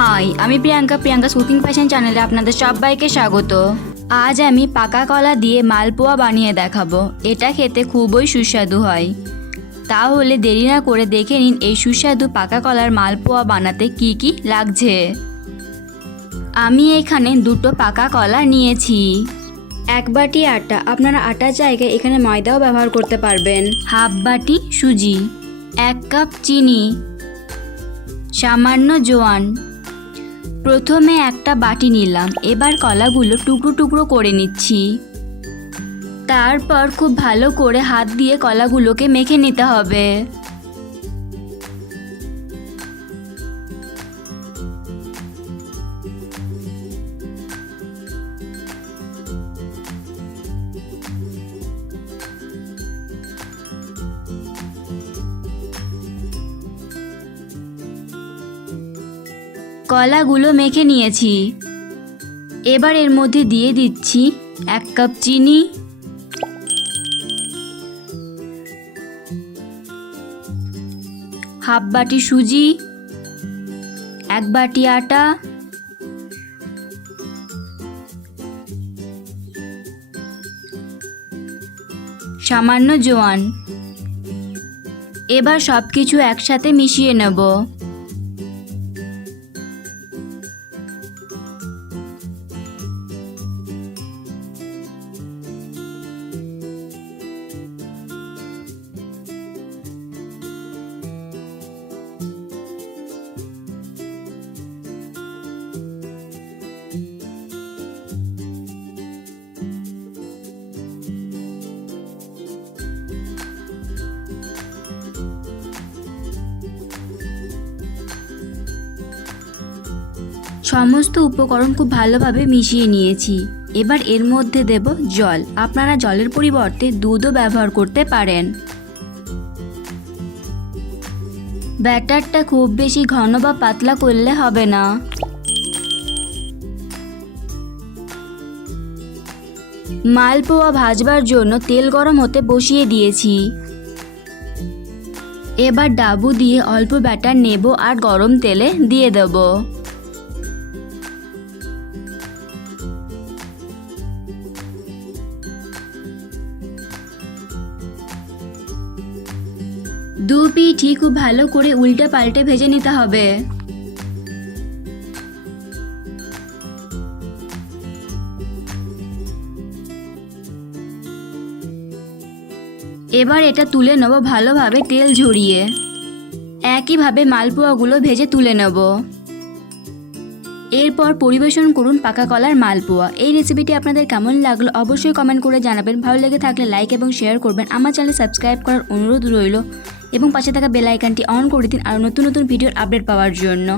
High, আমি Priyanka cooking passion চ্যানেলে আপনাদের সবাইকে স্বাগত। আজ আমি পাকা কলা দিয়ে মালপোয়া বানিয়ে দেখাবো। এটা খেতে খুবই সুস্বাদু হয়। তাহলে দেরি না করে দেখে নিন এই সুস্বাদু পাকা কলার মালপোয়া বানাতে কি কি লাগছে। আমি এখানে দুটো পাকা কলা নিয়েছি। 1 বাটি আটা, আপনারা আটার জায়গায় এখানে ময়দাও ব্যবহার করতে পারবেন। হাফ বাটি সুজি, 1 কাপ চিনি, সামান্য জোয়ান। প্রথমে একটা বাটি নিলাম, এবার কলাগুলো টুকরো টুকরো করে নিচ্ছি। তারপর খুব ভালো করে হাত দিয়ে কলাগুলোকে মেখে নিতে হবে। কলাগুলো মেখে নিয়েছি। এবার এর মধ্যে দিয়ে দিচ্ছি 1 কাপ চিনি, হাফ বাটি সুজি, 1 বাটি আটা, সামান্য জোয়ান। এবার সব কিছু একসাথে মিশিয়ে নেব। সমস্ত উপকরণ খুব ভালোভাবে মিশিয়ে নিয়েছি। এবার এর মধ্যে দেব জল। আপনারা জলের পরিবর্তে দুধও ব্যবহার করতে পারেন। ব্যাটারটা খুব বেশি ঘন বা পাতলা করলে হবে না। মালপোয়া ভাজবার জন্য তেল গরম হতে বসিয়ে দিয়েছি। এবার ডাবু দিয়ে অল্প ব্যাটার নেব আর গরম তেলে দিয়ে দেব। দু পিঠই খুব ভালো করে উল্টে পাল্টে ভেজে নিতে হবে। এবার এটা তুলে নেব ভালোভাবে তেল ঝরিয়ে। একইভাবে মালপোয়াগুলো ভেজে তুলে নেব। এরপর পরিবেশন করুন পাকা কলার মালপোয়া। এই রেসিপিটি আপনাদের কেমন লাগলো অবশ্যই কমেন্ট করে জানাবেন। ভালো লেগে থাকলে লাইক এবং শেয়ার করবেন। আমার চ্যানেল সাবস্ক্রাইব করার অনুরোধ রইল এবং পাশে থাকা বেল আইকনটি অন করে দিন আর নতুন নতুন ভিডিওর আপডেট পাওয়ার জন্য।